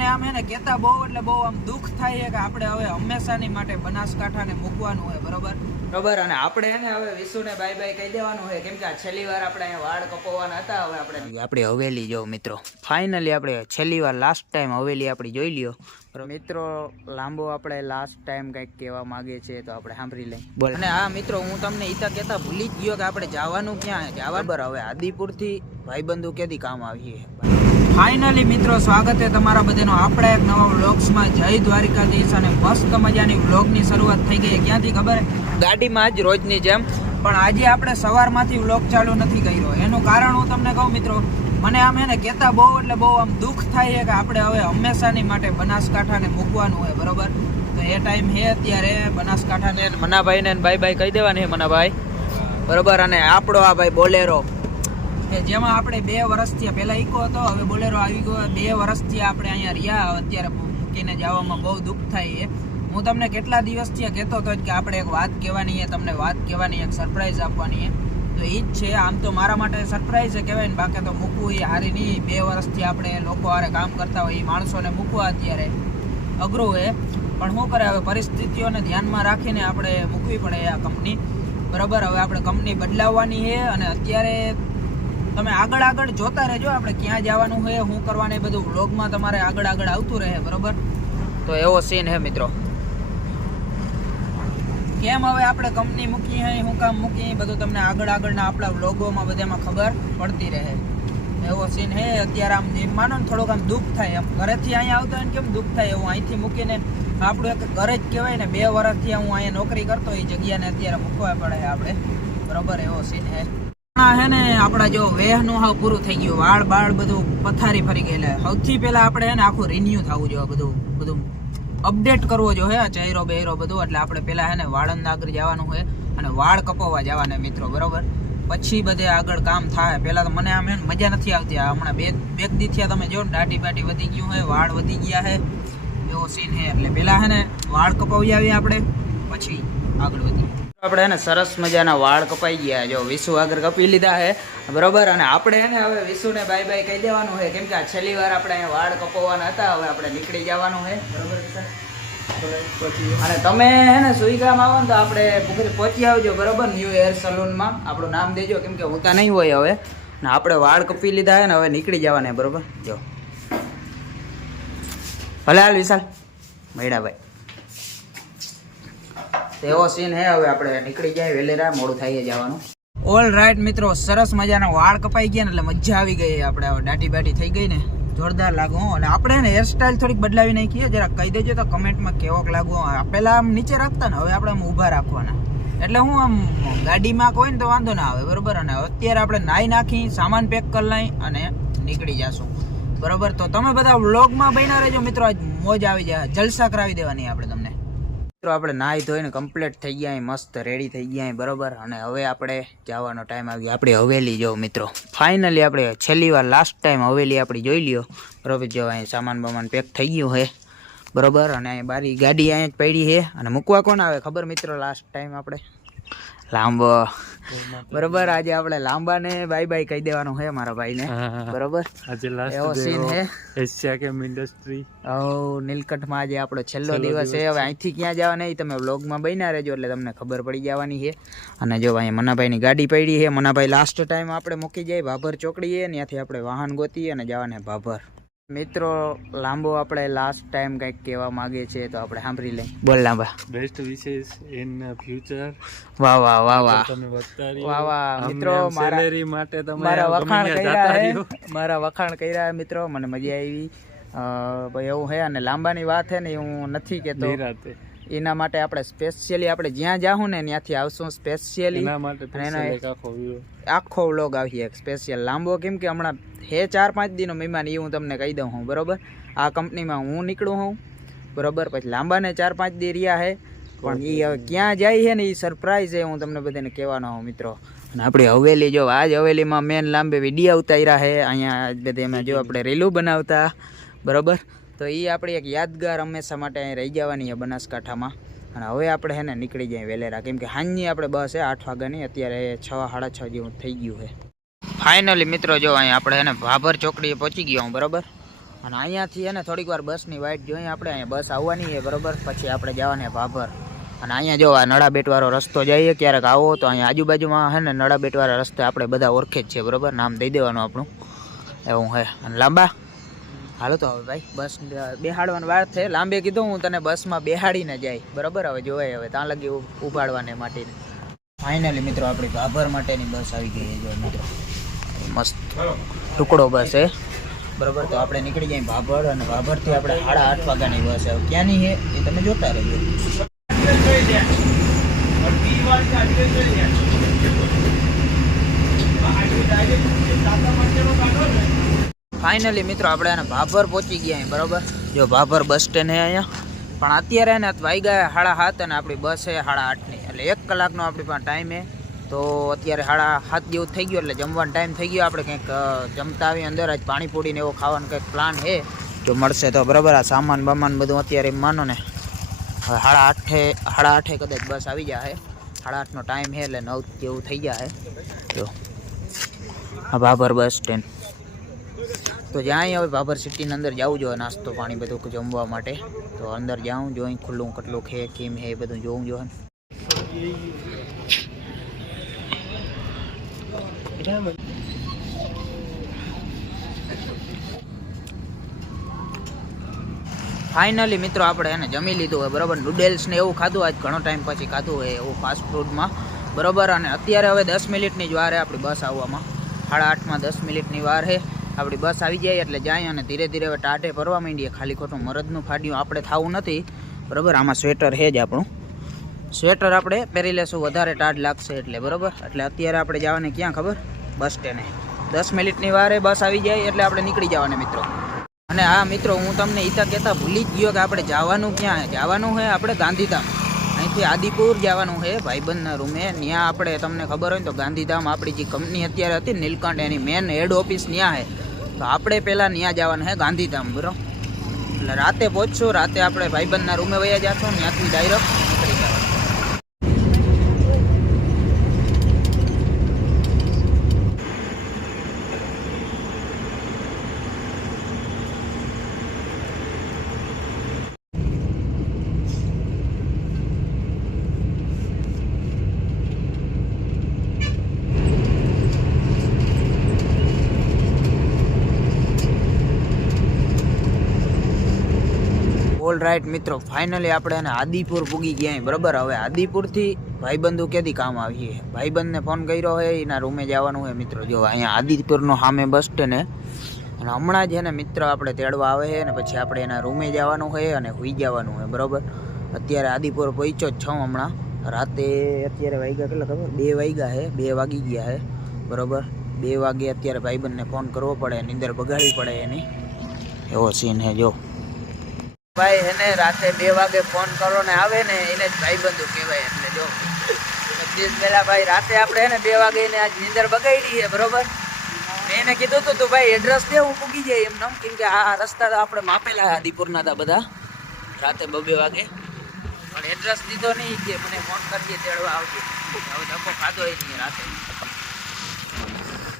મને આમ હે ને કહેતા બહુ એટલે બહુ આમ દુઃખ થાય છે કે આપણે હવે હંમેશાની માટે બનાસકાંઠાને મૂકવાનું હોય, બરોબર. અને આપણે એને હવે વિશુને બાય બાય કહી દેવાનું હોય, કેમ કે આ છેલ્લી વાર આપણે અહીંયા વાળ કપાવવાના હતા. હવે આપણે હવેલી જો મિત્રો, ફાઇનલી આપણે છેલ્લી વાર લાસ્ટ ટાઈમ હવેલી આપણી જોઈ લ્યો મિત્રો. લાંબો આપણે લાસ્ટ ટાઈમ કંઈક કહેવા માંગે છે તો આપણે સાંભળી લઈએ. બોલ. અને હા મિત્રો, હું તમને ઈતા કહેતા ભૂલી જ ગયો કે આપણે જવાનું ક્યાં જવા. બરાબર, હવે આદિપુરથી ભાઈબંધુ કેદી કામ આવીએ. ફાઇનલી મિત્રો, સ્વાગત છે તમારા બધાનો આપણા એક નવા વ્લોગ્સમાં. જય દ્વારિકાધીશ. અને મસ્ત મજાની વ્લોગની શરૂઆત થઈ ગઈ. ક્યાંથી ખબર? ગાડીમાં જ રોજની જેમ. પણ આજે આપણે સવારમાંથી વ્લોગ ચાલુ નથી કર્યો. એનું કારણ હું તમને કહું મિત્રો, મને આમ હે ને કહેતા બહુ એટલે બહુ આમ દુઃખ થાય છે કે આપણે હવે હંમેશાની માટે બનાસકાંઠાને મૂકવાનું હોય, બરોબર. તો એ ટાઈમ હે અત્યારે બનાસકાંઠાને મનાભાઈને બાય બાય કહી દેવાની છે મનાભાઈ, બરોબર. અને આપણો આ ભાઈ બોલેરો કે જેમાં આપણે 2 વર્ષથી પહેલા ઈકો હતો, હવે બોલેરો આવી ગયો. 2 વર્ષથી આપણે અહીંયા રહ્યા. અત્યારે મૂકીને જવામાં બહુ દુઃખ થાય છે. હું તમને કેટલા દિવસથી કહેતો હતો કે આપણે એક વાત કહેવાની છે, તમને વાત કહેવાની, એક સરપ્રાઈઝ આપવાની છે. તો એ જ છે. આમ તો મારા માટે સરપ્રાઈઝ કહેવાય ને, બાકી તો મૂકવું એ હારી નહીં. 2 વર્ષથી આપણે લોકો હારે કામ કરતા હોય, એ માણસોને મૂકવા અત્યારે અઘરું છે. પણ શું કરે, હવે પરિસ્થિતિઓને ધ્યાનમાં રાખીને આપણે મૂકવી પડે આ કંપની, બરાબર. હવે આપણે કંપની બદલાવવાની છે. અને અત્યારે તમે આગળ જોતા રહેજો, આપણે ક્યાં જવાનું હોય, શું કરવાનું, એ બધું વ્લોગમાં તમારે આગળ આવતું રહે, બરાબર. તો એવો સીન છે મિત્રો. કેમ હવે આપણે કંપની મૂકી હોય, શું કામ મૂકી, બધું તમને આગળના આપણા વ્લોગોમાં બધામાં ખબર પડતી રહે. એવો સીન હે અત્યારે. આમ માનો ને થોડુંક આમ દુઃખ થાય. આમ ઘરેથી અહીંયા આવતો હોય ને કેમ દુઃખ થાય, એવું અહીંથી મૂકીને આપણું એક ઘર જ કહેવાય ને. 2 વર્ષથી હું અહીંયા નોકરી કરતો, એ જગ્યાને અત્યારે મૂકવા પડે આપણે, બરોબર. એવો સીન હે. હે ને આપડા જો વેહનું હાવ પૂરું થઈ ગયું. વાળ બાળ બધું પથારી ફરી ગયેલા. સૌથી પહેલા આપણે હે ને આખું રિન્યુ થવું જોઈએ, બધું અપડેટ કરવો જોઈએ, ચહેરો બેરો બધું. એટલે આપણે પહેલા હે ને વાળંદ આગળ જવાનું હોય અને વાળ કપાવવા જવાના મિત્રો, બરોબર. પછી બધે આગળ કામ થાય. પહેલા તો મને આમ હે ને મજા નથી આવતી. હમણાં બે દી થયા તમે જો ને, દાઢી બાટી વધી ગયું હોય, વાળ વધી ગયા છે, એવો સીન હે. એટલે પહેલા હે ને વાળ કપાવી આવીએ આપણે, પછી આગળ વધીએ. આપણે એને સરસ મજાના વાળ કપાઈ ગયા. જો વિશુ આગળ કપી લીધા છે, બરોબર. અને આપણે એને હવે વિશુને બાય બાય કહી દેવાનું છે, કેમ કે આ છેલ્લી વાર આપણે અહીંયા વાળ કપાવવાના હતા. હવે આપણે નીકળી જવાનું છે, બરોબર. અને તમે હે ને સુઈગામ આવો ને તો આપણે પહોંચી આવજો, બરોબર. ન્યૂ હેર સલૂનમાં આપણું નામ દેજો, કેમ કે હોતા નહીં હોય હવે. ને આપણે વાળ કપી લીધા છે ને, હવે નીકળી જવાના, બરોબર. જો ભલે હાલ વિશાલ મૈડાભાઈ, એવો સીન હે. હવે આપણે નીકળી જાય વેલેરા, મોડું થાય જવાનું. ઓલ રાઈટ મિત્રો, સરસ મજાના વાળ કપાઈ ગયા ને એટલે મજા આવી ગઈ. આપણે દાઢી બાટી થઈ ગઈ ને, જોરદાર લાગો. અને આપણે ને હેરસ્ટાઈલ થોડીક બદલાવી નાખીએ, જરા કહી દેજો તો કમેન્ટમાં કેવોક લાગવો. પેલા આમ નીચે રાખતા ને, હવે આપણે આમ ઊભા રાખવાના. એટલે હું આમ ગાડીમાં કોઈ ને તો વાંધો ના આવે, બરોબર. અને અત્યારે આપણે નાઈ નાખી, સામાન પેક કરી લઈ અને નીકળી જશું, બરોબર. તો તમે બધા વ્લોગમાં બન્યા રહેજો મિત્રો. આજ મોજ આવી જાય, જલસા કરાવી દેવાની આપણે તમને મિત્રો. આપણે નાહી ધોઈને કમ્પ્લીટ થઈ ગયા, મસ્ત રેડી થઈ ગયા, બરોબર. અને હવે આપણે જવાનો ટાઈમ આવી ગયો. આપણે હવેલી જો મિત્રો, ફાઇનલી આપણે છેલ્લી વાર લાસ્ટ ટાઈમ હવેલી આપણી જોઈ લ્યો, બરોબર. જો અહીં સામાન બામાન પેક થઈ ગયું છે, બરોબર. અને અહીં બારી ગાડી અહીંયા જ પડી છે. અને મૂકવા કોણ આવે ખબર મિત્રો? લાસ્ટ ટાઈમ આપણે લાંબો, બરોબર. આજે આપણે લાંબાને બાય બાય કહી દેવાનું છે મારા ભાઈને, બરોબર. એવો સીન છે એશિયા કેમ ઇન્ડસ્ટ્રી. નીલકંઠમાં આજે આપણો છેલ્લો દિવસ છે. હવે અહીંથી ક્યાં જવાના એ તમે વ્લોગમાં બન્યા રહેજો, એટલે તમને ખબર પડી જવાની છે. અને જો અહીંયા મનાભાઈની ગાડી પડી છે. મનાભાઈ લાસ્ટ ટાઈમ આપણે મૂકી જાય ભાભર ચોકડીએ, ત્યાંથી આપણે વાહન ગોતીએ અને જવાને ભાભર. મિત્રો લાંબો આપણે લાસ્ટ ટાઈમ કંઈક કહેવા માંગે છે તો આપણે સાંભળી લઈએ. બોલ લાંબા. Best wishes in future. વાહ વાહ વાહ વાહ તમે બતાવી. વાહ વાહ મિત્રો, સેલેરી માટે તમે મારા વખાણ કર્યા છે, મારા વખાણ કર્યા મિત્રો. મને મજા આવી. ભાઈ એવું છે. અને લાંબાની વાત છે ને, હું નથી કહેતો. એના માટે આપણે સ્પેશિયલી આપણે જ્યાં જાઉં ને ત્યાંથી આવશું સ્પેશિયલી. એના માટે આખો વ્લોગ આવીએ સ્પેશિયલ લાંબો, કેમ કે હમણાં હે 4-5 દિનનો મહેમાન, એ હું તમને કહી દઉં હું, બરોબર. આ કંપનીમાં હું નીકળું હું, બરોબર. પછી લાંબાને 4-5 દી રહ્યા હે, પણ એ હવે ક્યાં જાય છે ને એ સરપ્રાઈઝ છે, હું તમને બધાને કહેવાનો હું મિત્રો. અને આપણી હવેલી જો, આજ હવેલીમાં મેન લાંબે વિડીયો ઉતાર્યા છે. અહીંયા બધે એમાં જો આપણે રીલું બનાવતા, બરોબર. તો એ આપણી એક યાદગાર હંમેશા માટે અહીં રહી જવાની છે બનાસકાંઠામાં. અને હવે આપણે છે ને નીકળી જાય વેલેરા, કેમ કે સાંજની આપણે બસ છે 8 વાગ્યાની. અત્યારે 6-6:30 જેવું થઈ ગયું છે. ફાઇનલી મિત્રો જો અહીં આપણે એને ભાભર ચોકડીએ પહોંચી ગયા હું, બરોબર. અને અહીંયાથી એને થોડીક વાર બસની વાઇટ જોઈએ આપણે, અહીંયા બસ આવવાની છે બરોબર, પછી આપણે જવાને ભાભર. અને અહીંયા જો આ નળાબેટવાળો રસ્તો જઈએ ક્યારેક આવો તો અહીંયા આજુબાજુમાં છે ને નળાબેટવાળા રસ્તે આપણે બધા ઓળખે જ છે બરોબર, નામ દઈ દેવાનું આપણું એવું હે. અને લાંબા હાલો તો હવે ભાઈ બસ બેહાડવાની વાર છે, લાંબે કીધું હું તને બસમાં બેહાડીને જાય બરોબર. હવે જોવાય હવે ત્યાં લગી ઉપાડવાને માટે. ફાઇનલી મિત્રો આપણી ભાભર માટેની બસ આવી ગઈ જો મિત્રો, મસ્ત ટુકડો બસ છે બરોબર. તો આપણે નીકળી જઈએ ભાભર, અને ભાભરથી આપણે 8:30 વાગ્યાની બસ આવે. ક્યાંની છે એ તમે જોતા રહેજો. ફાઇનલી મિત્રો આપણે એને ભાભર પહોંચી ગયા બરોબર. જો ભાભર બસ સ્ટેન્ડ છે અહીંયા, પણ અત્યારે એને વાગ્યા 7:30 અને આપણી બસ છે 8:30ની, એટલે 1 કલાકનો આપણી પાસે ટાઈમ છે. તો અત્યારે 7:30 જેવું થઈ ગયું, એટલે જમવાનો ટાઈમ થઈ ગયો. આપણે કંઈક જમતા આવી અંદર જ પાણીપુરીને એવો ખાવાનો કંઈક પ્લાન છે જો મળશે તો બરાબર. આ સામાન બામાન બધું અત્યારે માનો ને હવે 8:30 કદાચ બસ આવી જાય. 8:30નો ટાઈમ છે એટલે 9 જેવું થઈ જાય. જો આ ભાભર બસ સ્ટેન્ડ. તો જ્યાં હવે ભાભર સિટીની અંદર જવું જોઈએ નાસ્તો પાણી બધું જમવા માટે. તો અંદર જાઉં જોઈ ખુલ્લું કેટલું છે કેમ છે એ બધું જોવું જોઈએ. ફાઇનલી મિત્રો આપણે એને જમી લીધું હોય બરાબર. નૂડલ્સ ને એવું ખાધું આજ ઘણો ટાઈમ પછી ખાધું હોય એવું ફાસ્ટ ફૂડમાં બરાબર. અને અત્યારે હવે 10 મિનિટની જ વાર છે આપણી બસ આવવામાં. 8:30માં 10 મિનિટની વાર છે આપણી બસ આવી જાય એટલે જાય. અને ધીરે ધીરે હવે ટાટે ભરવા માંડીએ. ખાલી ખોટું મરદનું ફાડ્યું આપણે થવું નથી બરાબર. આમાં સ્વેટર છે જ આપણું, સ્વેટર આપણે પહેરી લેશું વધારે ટાઢ લાગશે એટલે બરાબર. એટલે અત્યારે આપણે જવાને ક્યાં ખબર, બસ સ્ટેન્ડે. 10 મિનિટની વારે બસ આવી જાય એટલે આપણે નીકળી જવાને મિત્રો. અને હા મિત્રો હું તમને ઈતા કહેતા ભૂલી જ ગયો કે આપણે જવાનું ક્યાં જવાનું છે. આપણે ગાંધીધામ, અહીંથી આદિપુર જવાનું છે ભાઈબંધના રૂમે. ત્યાં આપણે તમને ખબર હોય તો ગાંધીધામ આપણી જે કંપની અત્યારે હતી નીલકંઠ એની મેન હેડ ઓફિસ ત્યાં છે. તો આપણે પહેલાં ત્યાં જવાનું છે ગાંધીધામ બરાબર. એટલે રાતે પહોંચશું, રાતે આપણે ભાઈબંધના રૂમે વયા જશું, ત્યાંથી ડાયરેક્ટ નીકળી જવાનું. ઓલ રાઈટ મિત્રો, ફાઇનલી આપણે એને આદિપુર પૂગી ગયા બરાબર. હવે આદિપુરથી ભાઈબંધુ ક્યાંથી કામ આવીએ, ભાઈબંધને ફોન કર્યો હોય એના રૂમે જવાનું હોય મિત્રો. જો અહીંયા આદિપુરનો સામે બસ સ્ટેન્ડ અને હમણાં જ એને મિત્ર આપણે તેડવા આવે છે અને પછી આપણે એના રૂમે જવાનું હોય અને હોઈ જવાનું હોય બરાબર. અત્યારે આદિપુર પહોંચ્યો જ છું હમણાં. રાતે અત્યારે વાગ્યા કેટલા ખબર, 2 વાગ્યા છે, 2 વાગી ગયા છે બરાબર. 2 વાગે અત્યારે ભાઈબંધને ફોન કરવો પડે, નીંદર બગાડવી પડે એની, એવો સીન છે. જો ભાઈ એને રાતે 2 વાગે ફોન કરો ને આવે ને એને જ ભાઈબંધુ કહેવાય. એટલે જો દિવસ પહેલા ભાઈ રાતે આપણે એને 2 વાગે એને આજ નીંદર બગાડી છે બરોબર. મેં એને કીધું તું ભાઈ એડ્રેસ દે હું પૂગી જાય એમ નામ, કેમ કે આ રસ્તા આપણે માપેલા આદિપુરના હતા બધા રાતે 2 વાગે. પણ એડ્રેસ દીધો નહીં કે મને ફોન કરીએ તેડવા આવજે. હવે ધક્કો ખાધો નહીં રાતે.